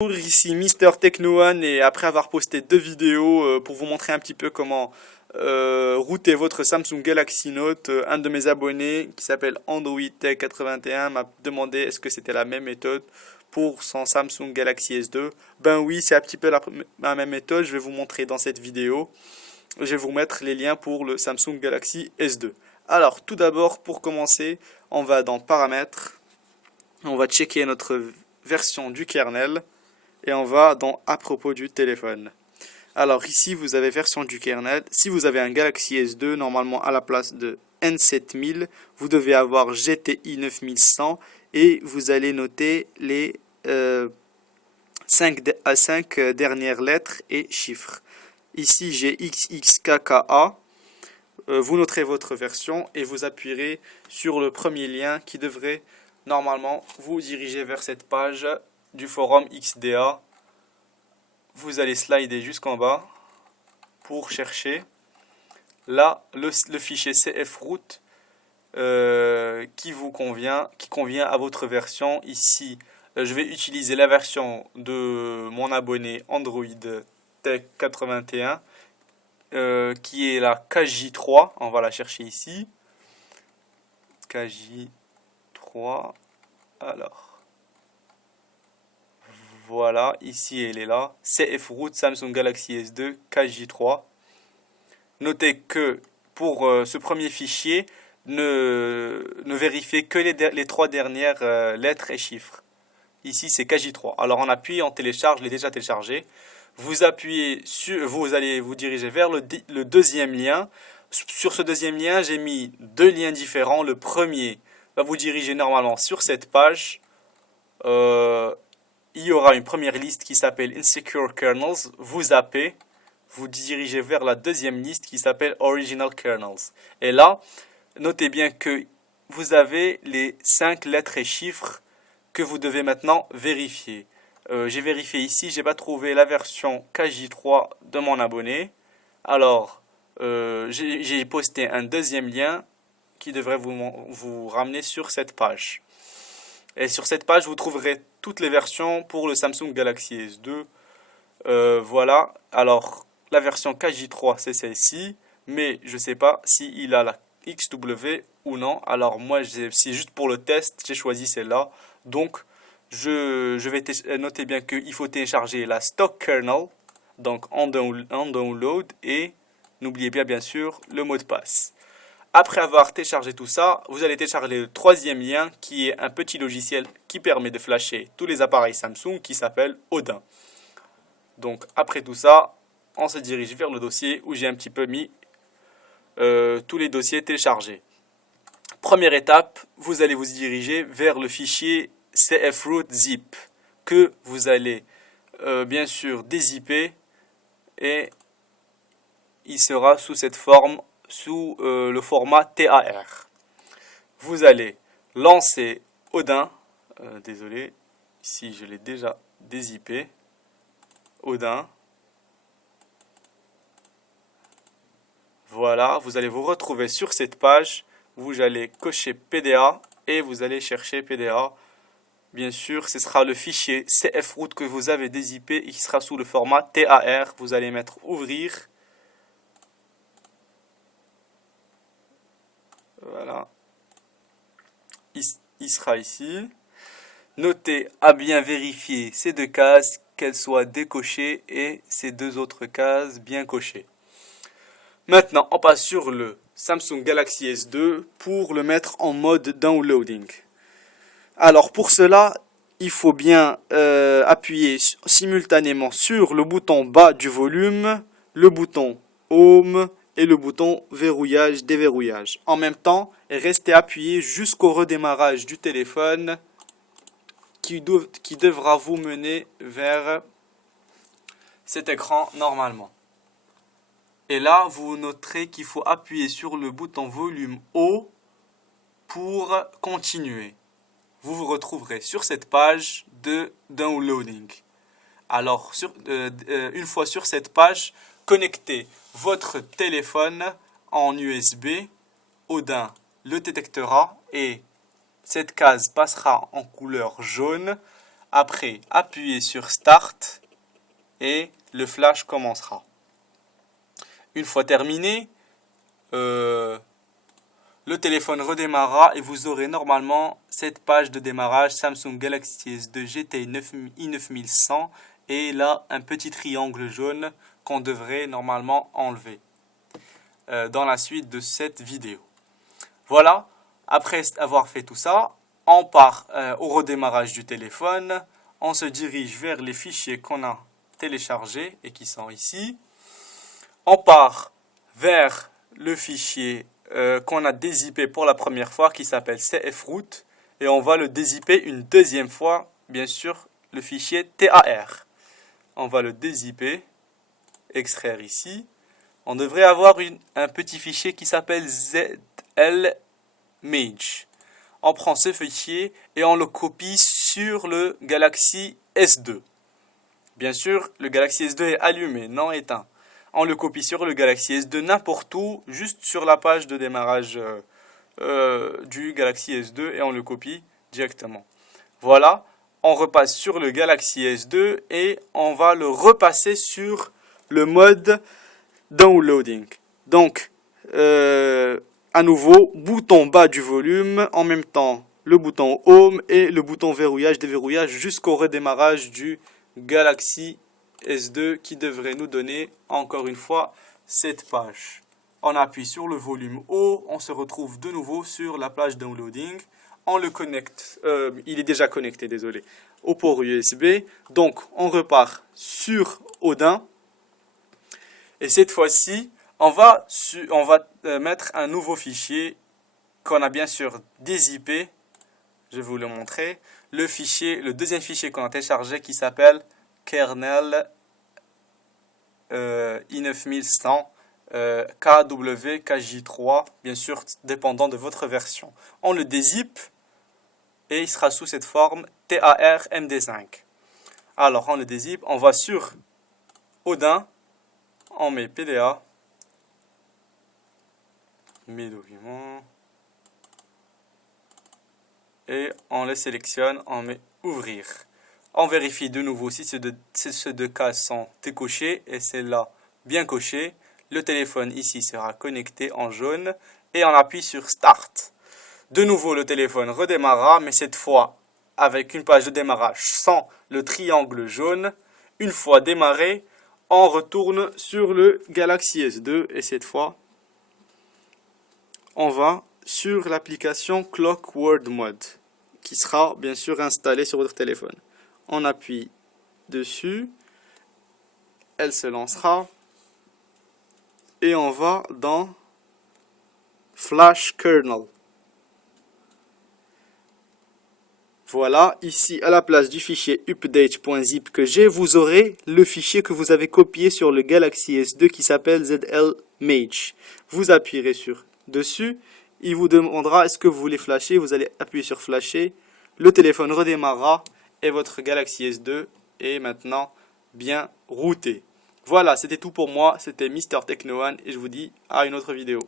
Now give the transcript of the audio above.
Ici Mister Techno One et après avoir posté deux vidéos pour vous montrer un petit peu comment router votre Samsung Galaxy Note, un de mes abonnés qui s'appelle Android Tech 81 m'a demandé est-ce que c'était la même méthode pour son Samsung Galaxy S2. Ben oui, c'est un petit peu la même méthode, je vais vous montrer dans cette vidéo. Je vais vous mettre les liens pour le Samsung Galaxy S2. Alors tout d'abord, pour commencer, on va dans Paramètres, on va checker notre version du kernel. Et on va dans à propos du téléphone. Alors ici vous avez version du kernel. Si vous avez un Galaxy S2, normalement à la place de N7000, vous devez avoir GTI 9100 et vous allez noter les 5 dernières lettres et chiffres. Ici j'ai XXKKA. Vous noterez votre version et vous appuierez sur le premier lien qui devrait normalement vous diriger vers cette page du forum XDA. Vous allez slider jusqu'en bas pour chercher là le fichier cfroot qui convient à votre version. Ici, je vais utiliser la version de mon abonné Android Tech 81 qui est la KJ3. On va la chercher ici. KJ3. Alors. Voilà, ici elle est là. cfroot Samsung Galaxy S2 KJ3. Notez que pour ce premier fichier, ne vérifiez que les trois dernières lettres et chiffres. Ici c'est KJ3. Alors on appuie, on télécharge, je l'ai déjà téléchargé. Vous appuyez sur, vous allez vous diriger vers le deuxième lien. Sur ce deuxième lien, j'ai mis deux liens différents. Le premier va vous diriger normalement sur cette page. Il y aura une première liste qui s'appelle Insecure Kernels. Vous zappez, vous dirigez vers la deuxième liste qui s'appelle Original Kernels. Et là, notez bien que vous avez les 5 lettres et chiffres que vous devez maintenant vérifier. J'ai vérifié ici, j'ai pas trouvé la version KJ3 de mon abonné. Alors, j'ai posté un deuxième lien qui devrait vous ramener sur cette page. Et sur cette page, vous trouverez toutes les versions pour le Samsung Galaxy S2. Voilà. Alors, la version KJ3, c'est celle-ci. Mais je ne sais pas s'il a la XW ou non. Alors, moi, c'est juste pour le test, j'ai choisi celle-là. Donc, je vais noter bien qu'il faut télécharger la stock kernel. Donc, en download. Et n'oubliez bien sûr le mot de passe. Après avoir téléchargé tout ça, vous allez télécharger le troisième lien qui est un petit logiciel qui permet de flasher tous les appareils Samsung qui s'appelle Odin. Donc après tout ça, on se dirige vers le dossier où j'ai un petit peu mis tous les dossiers téléchargés. Première étape, vous allez vous diriger vers le fichier cfroot zip que vous allez bien sûr dézipper et il sera sous cette forme sous le format TAR. Vous allez lancer Odin. Désolé, ici je l'ai déjà dézippé. Odin. Voilà, vous allez vous retrouver sur cette page. Vous allez cocher PDA et vous allez chercher PDA. Bien sûr, ce sera le fichier cfroot que vous avez dézippé et qui sera sous le format TAR. Vous allez mettre ouvrir. Voilà. Il sera ici. Notez à bien vérifier ces deux cases, qu'elles soient décochées et ces deux autres cases bien cochées. Maintenant, on passe sur le Samsung Galaxy S2 pour le mettre en mode downloading. Alors pour cela, il faut bien appuyer simultanément sur le bouton bas du volume, le bouton Home et le bouton verrouillage, déverrouillage. En même temps, restez appuyé jusqu'au redémarrage du téléphone qui devra vous mener vers cet écran normalement. Et là, vous noterez qu'il faut appuyer sur le bouton volume haut pour continuer. Vous vous retrouverez sur cette page de downloading. Alors, une fois sur cette page, connectez votre téléphone en USB. Odin le détectera et cette case passera en couleur jaune. Après, appuyez sur Start et le flash commencera. Une fois terminé, le téléphone redémarrera et vous aurez normalement cette page de démarrage Samsung Galaxy S2 GTI i9100 et là un petit triangle jaune qu'on devrait normalement enlever dans la suite de cette vidéo. Voilà, après avoir fait tout ça, on part au redémarrage du téléphone, on se dirige vers les fichiers qu'on a téléchargés et qui sont ici. On part vers le fichier qu'on a dézippé pour la première fois qui s'appelle cfroot et on va le dézipper une deuxième fois, bien sûr, le fichier TAR. On va le dézipper, extraire ici. On devrait avoir un petit fichier qui s'appelle zlmage. On prend ce fichier et on le copie sur le Galaxy S2. Bien sûr, le Galaxy S2 est allumé, non éteint. On le copie sur le Galaxy S2 n'importe où, juste sur la page de démarrage du Galaxy S2 et on le copie directement. Voilà, on repasse sur le Galaxy S2 et on va le repasser sur le mode downloading. Donc, à nouveau, bouton bas du volume, en même temps le bouton Home et le bouton verrouillage, déverrouillage jusqu'au redémarrage du Galaxy S2 qui devrait nous donner encore une fois cette page. On appuie sur le volume haut, on se retrouve de nouveau sur la page downloading. On le connecte, il est déjà connecté, désolé, au port USB. Donc on repart sur Odin. Et cette fois-ci, on va mettre un nouveau fichier qu'on a bien sûr dézippé. Je vais vous le montrer. Le deuxième fichier qu'on a téléchargé qui s'appelle kernel i9100 KWKJ3, bien sûr dépendant de votre version. On le dézippe et il sera sous cette forme TAR MD5. Alors on le dézippe, on va sur Odin, on met PDA, mes documents, et on les sélectionne, on met ouvrir. On vérifie de nouveau si ces deux cases sont décochées et celle-là bien cochée. Le téléphone ici sera connecté en jaune et on appuie sur Start. De nouveau le téléphone redémarrera mais cette fois avec une page de démarrage sans le triangle jaune. Une fois démarré, on retourne sur le Galaxy S2 et cette fois on va sur l'application Clock World Mode qui sera bien sûr installée sur votre téléphone. On appuie dessus, elle se lancera et on va dans Flash Kernel. Voilà, ici à la place du fichier update.zip que j'ai, vous aurez le fichier que vous avez copié sur le Galaxy S2 qui s'appelle zlmage. Vous appuierez dessus, il vous demandera est-ce que vous voulez flasher, vous allez appuyer sur flasher, le téléphone redémarrera et votre Galaxy S2 est maintenant bien routé. Voilà, c'était tout pour moi, c'était Mr. Techno One et je vous dis à une autre vidéo.